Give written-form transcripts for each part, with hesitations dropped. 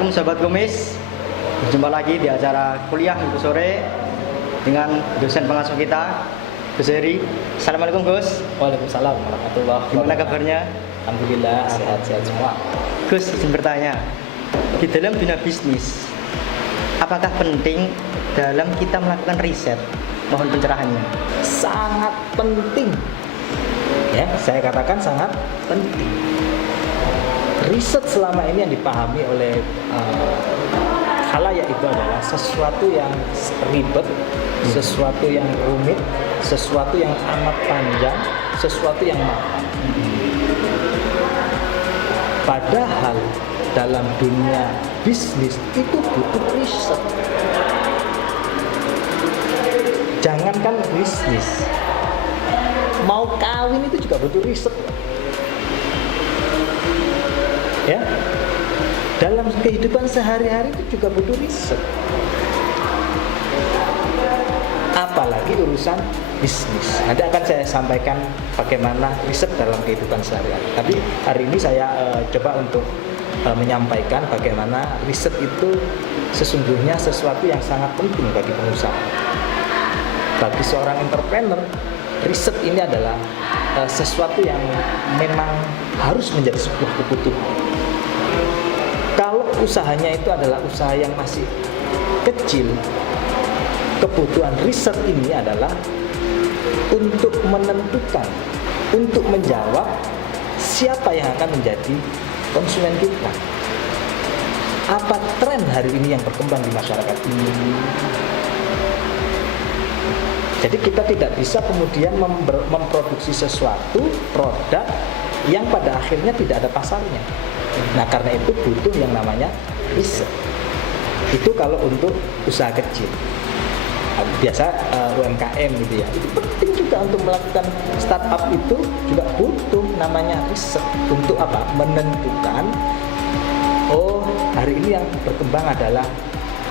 Assalamualaikum Sobat Kumis. Berjumpa lagi di acara kuliah Minggu sore dengan dosen pengasuh kita, Gus Heri. Assalamualaikum Gus. Waalaikumsalam warahmatullahi wabarakatuh. Gimana kabarnya? Alhamdulillah sehat-sehat semua. Gus, izin bertanya, di dalam dunia bisnis, apakah penting dalam kita melakukan riset? Mohon pencerahannya. Sangat penting. Ya, saya katakan sangat penting. Riset selama ini yang dipahami oleh khalayak itu adalah sesuatu yang ribet, sesuatu yang rumit, sesuatu yang amat panjang, sesuatu yang mahal. Padahal dalam dunia bisnis itu butuh riset. Jangankan bisnis, mau kawin itu juga butuh riset. Ya, dalam kehidupan sehari-hari itu juga butuh riset. Apalagi urusan bisnis. Nanti akan saya sampaikan bagaimana riset dalam kehidupan sehari-hari. Tapi hari ini saya coba untuk menyampaikan bagaimana riset itu sesungguhnya sesuatu yang sangat penting bagi pengusaha. Bagi seorang entrepreneur, riset ini adalah sesuatu yang memang harus menjadi sebuah kebutuhan. Kalau usahanya itu adalah usaha yang masih kecil, kebutuhan riset ini adalah untuk menentukan, untuk menjawab siapa yang akan menjadi konsumen kita. Apa tren hari ini yang berkembang di masyarakat ini? Jadi kita tidak bisa kemudian memproduksi sesuatu produk yang pada akhirnya tidak ada pasarnya. Nah, karena itu butuh yang namanya riset. Itu kalau untuk usaha kecil. Biasa UMKM gitu ya. Itu penting juga untuk melakukan startup itu juga butuh namanya riset. Untuk apa? Menentukan hari ini yang berkembang adalah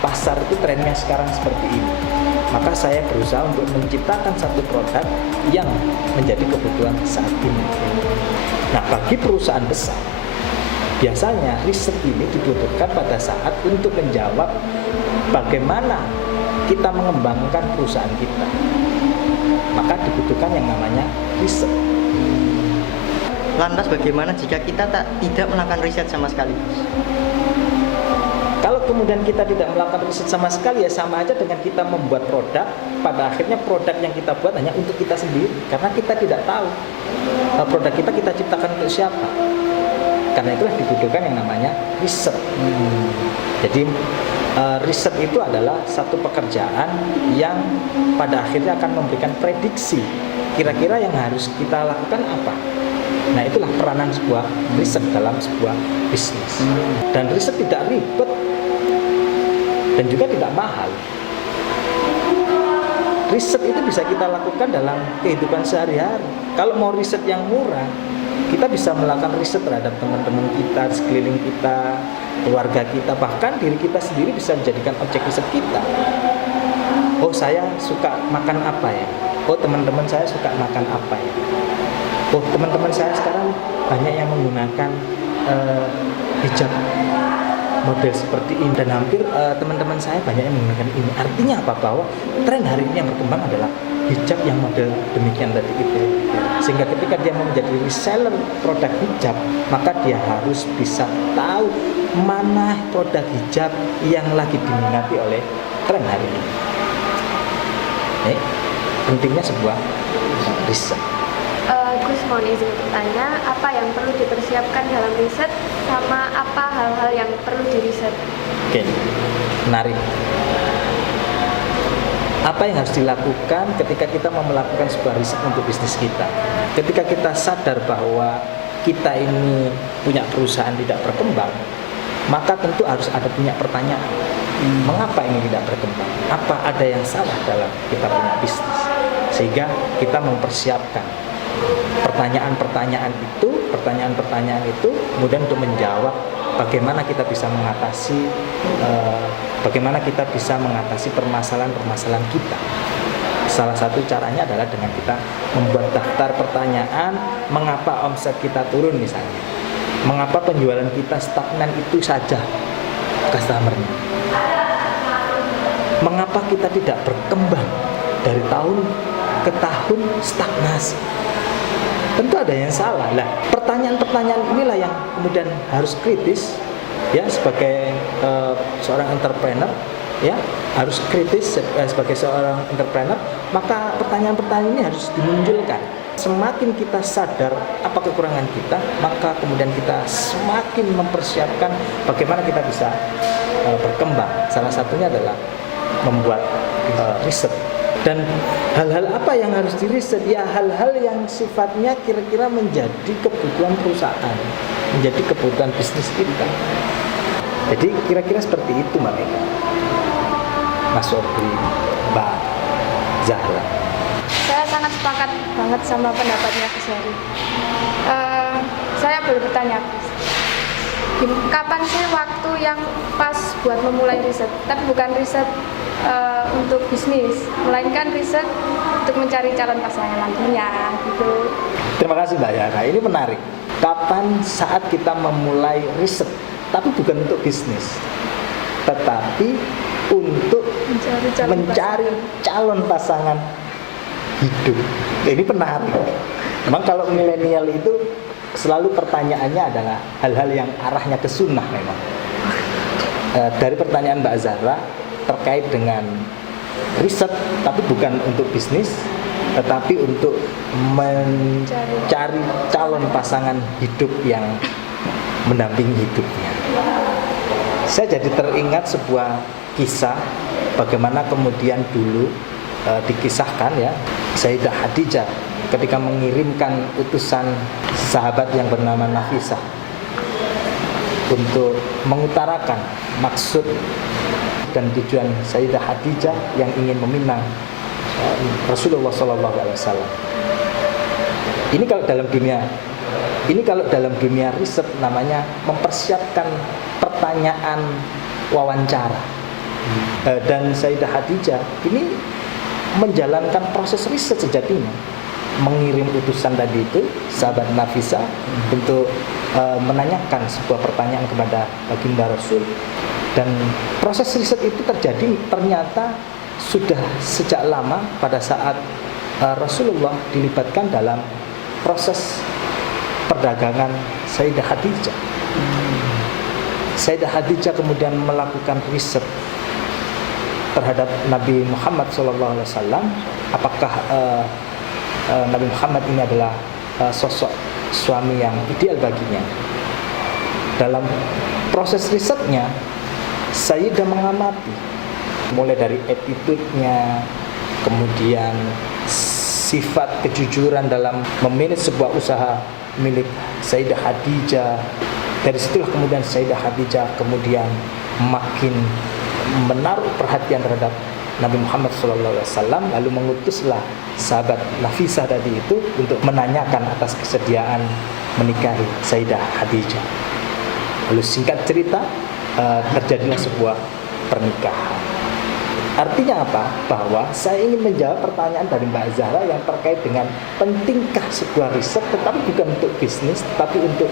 pasar itu trennya sekarang seperti ini. Maka saya berusaha untuk menciptakan satu produk yang menjadi kebutuhan saat ini. Nah, bagi perusahaan besar, biasanya riset ini dibutuhkan pada saat untuk menjawab bagaimana kita mengembangkan perusahaan kita. Maka dibutuhkan yang namanya riset. Lantas bagaimana jika kita tidak melakukan riset sama sekali? Kalau kemudian kita tidak melakukan riset sama sekali, ya sama aja dengan kita membuat produk. Pada akhirnya produk yang kita buat hanya untuk kita sendiri, karena kita tidak tahu produk kita ciptakan untuk siapa. Karena itulah dibutuhkan yang namanya riset. Jadi riset itu adalah satu pekerjaan yang pada akhirnya akan memberikan prediksi kira-kira yang harus kita lakukan apa. Nah, itulah peranan sebuah riset dalam sebuah bisnis. Dan riset tidak ribet dan juga tidak mahal. Riset itu bisa kita lakukan dalam kehidupan sehari-hari. Kalau mau riset yang murah, kita bisa melakukan riset terhadap teman-teman kita, sekeliling kita, keluarga kita, bahkan diri kita sendiri bisa menjadikan objek riset kita. Oh, saya suka makan apa ya? Oh, teman-teman saya suka makan apa ya? Oh, teman-teman saya sekarang banyak yang menggunakan hijab model seperti ini, dan hampir teman-teman saya banyak yang menggunakan ini. Artinya apa? Bahwa tren hari ini yang berkembang adalah hijab yang model demikian tadi itu. Sehingga ketika dia mau menjadi reseller produk hijab, maka dia harus bisa tahu mana produk hijab yang lagi diminati oleh tren hari ini. Pentingnya sebuah riset. Gus mohon izin bertanya, apa yang perlu dipersiapkan dalam riset, sama apa hal-hal yang perlu diriset? Oke, menarik. Apa yang harus dilakukan ketika kita mau melakukan sebuah riset untuk bisnis kita? Ketika kita sadar bahwa kita ini punya perusahaan tidak berkembang, maka tentu harus ada punya pertanyaan. Mengapa ini tidak berkembang? Apa ada yang salah dalam kita punya bisnis? Sehingga kita mempersiapkan pertanyaan-pertanyaan itu kemudian untuk menjawab bagaimana kita bisa mengatasi permasalahan-permasalahan kita. Salah satu caranya adalah dengan kita membuat daftar pertanyaan, mengapa omset kita turun misalnya, mengapa penjualan kita stagnan itu saja. customer-nya. Mengapa kita tidak berkembang dari tahun ke tahun stagnasi? Tentu ada yang salah. Nah, pertanyaan-pertanyaan inilah yang kemudian harus kritis, ya, sebagai seorang entrepreneur, ya, harus kritis sebagai seorang entrepreneur. Maka pertanyaan-pertanyaan ini harus dimunculkan. Semakin kita sadar apa kekurangan kita, maka kemudian kita semakin mempersiapkan bagaimana kita bisa berkembang. Salah satunya adalah membuat riset. Dan hal-hal apa yang harus diriset? Ya, hal-hal yang sifatnya kira-kira menjadi kebutuhan perusahaan, menjadi kebutuhan bisnis kita. Jadi kira-kira seperti itu Mbak Mega, Mas Obri, Mbak Zahra. Saya sangat sepakat banget sama pendapatnya Gus Heri. Saya boleh bertanya, kapan sih waktu yang pas buat memulai riset? Tapi bukan riset untuk bisnis, melainkan riset untuk mencari calon pasangan nantinya, gitu. Terima kasih Mbak Zahra. Ini menarik. Kapan saat kita memulai riset, tapi bukan untuk bisnis, tetapi untuk mencari calon pasangan hidup. Ini menarik. Memang kalau milenial itu selalu pertanyaannya adalah hal-hal yang arahnya ke sunnah memang. Dari pertanyaan Mbak Zahra terkait dengan riset, tapi bukan untuk bisnis, tetapi untuk mencari calon pasangan hidup yang mendampingi hidupnya. Saya jadi teringat sebuah kisah bagaimana kemudian dulu dikisahkan, ya, Sayyidah Khadijah ketika mengirimkan utusan sahabat yang bernama Nafisah untuk mengutarakan maksud dan tujuan Sayyidah Khadijah yang ingin meminang Rasulullah SAW. Ini kalau dalam dunia riset namanya mempersiapkan pertanyaan wawancara. Dan Sayyidah Khadijah ini menjalankan proses riset sejatinya, mengirim utusan tadi itu, sahabat Nafisah, untuk menanyakan sebuah pertanyaan kepada baginda Rasul. Dan proses riset itu terjadi ternyata sudah sejak lama pada saat Rasulullah dilibatkan dalam proses perdagangan Sayyidah Khadijah. Sayyidah Khadijah kemudian melakukan riset terhadap Nabi Muhammad SAW. Apakah Nabi Muhammad ini adalah sosok suami yang ideal baginya? Dalam proses risetnya, Sayyidah mengamati mulai dari attitude-nya, kemudian sifat kejujuran dalam memanage sebuah usaha milik Sayyidah Khadijah. Dari situlah kemudian Sayyidah Khadijah kemudian makin menaruh perhatian terhadap Nabi Muhammad SAW, lalu mengutuslah sahabat Nafisah tadi itu untuk menanyakan atas kesediaan menikahi Sayyidah Khadijah. Lalu singkat cerita, terjadilah sebuah pernikahan. Artinya apa? Bahwa saya ingin menjawab pertanyaan dari Mbak Zahra yang terkait dengan pentingkah sebuah riset, tetapi bukan untuk bisnis, tetapi untuk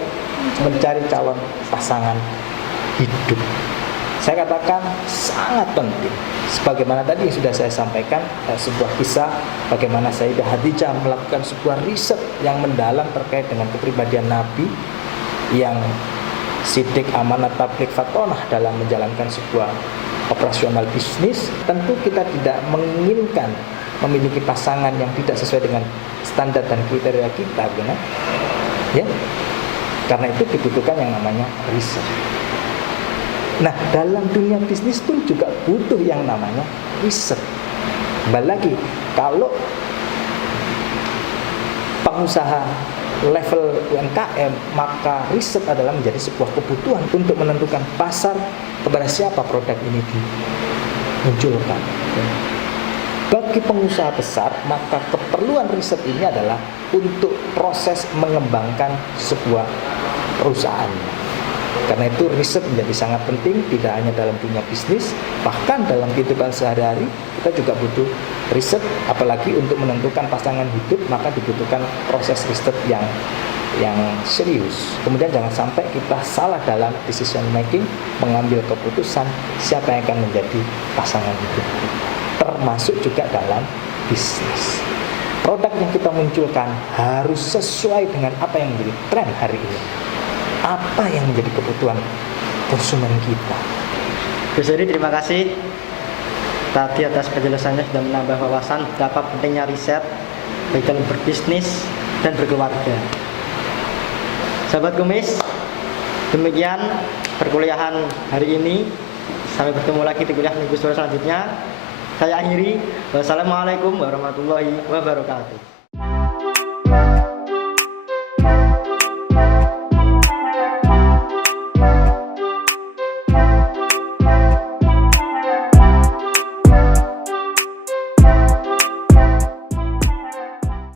mencari calon pasangan hidup. Saya katakan sangat penting. Sebagaimana tadi yang sudah saya sampaikan, sebuah kisah bagaimana Sayyidah Khadijah melakukan sebuah riset yang mendalam terkait dengan kepribadian Nabi yang sidik, amanah, tabligh, fatonah dalam menjalankan sebuah operasional bisnis. Tentu kita tidak menginginkan memiliki pasangan yang tidak sesuai dengan standar dan kriteria kita, benar? Ya, karena itu dibutuhkan yang namanya riset. Nah, dalam dunia bisnis pun juga butuh yang namanya riset. Kembali lagi, kalau pengusaha level UMKM, maka riset adalah menjadi sebuah kebutuhan untuk menentukan pasar kepada siapa produk ini dimunculkan. Bagi pengusaha besar, maka keperluan riset ini adalah untuk proses mengembangkan sebuah perusahaan. Karena itu riset menjadi sangat penting, tidak hanya dalam dunia bisnis, bahkan dalam kehidupan sehari-hari kita juga butuh riset. Apalagi untuk menentukan pasangan hidup, maka dibutuhkan proses riset yang yang serius. Kemudian jangan sampai kita salah dalam decision making, mengambil keputusan siapa yang akan menjadi pasangan hidup. Termasuk juga dalam bisnis. Produk yang kita munculkan harus sesuai dengan apa yang menjadi tren hari ini. Apa yang menjadi kebutuhan konsumen kita. Gus Heri, terima kasih tadi atas penjelasannya, sudah menambah wawasan betapa pentingnya riset baik dalam berbisnis dan berkeluarga. Sahabat Kumis, demikian perkuliahan hari ini. Sampai bertemu lagi di kuliah minggu sore selanjutnya. Saya akhiri. Wassalamualaikum warahmatullahi wabarakatuh.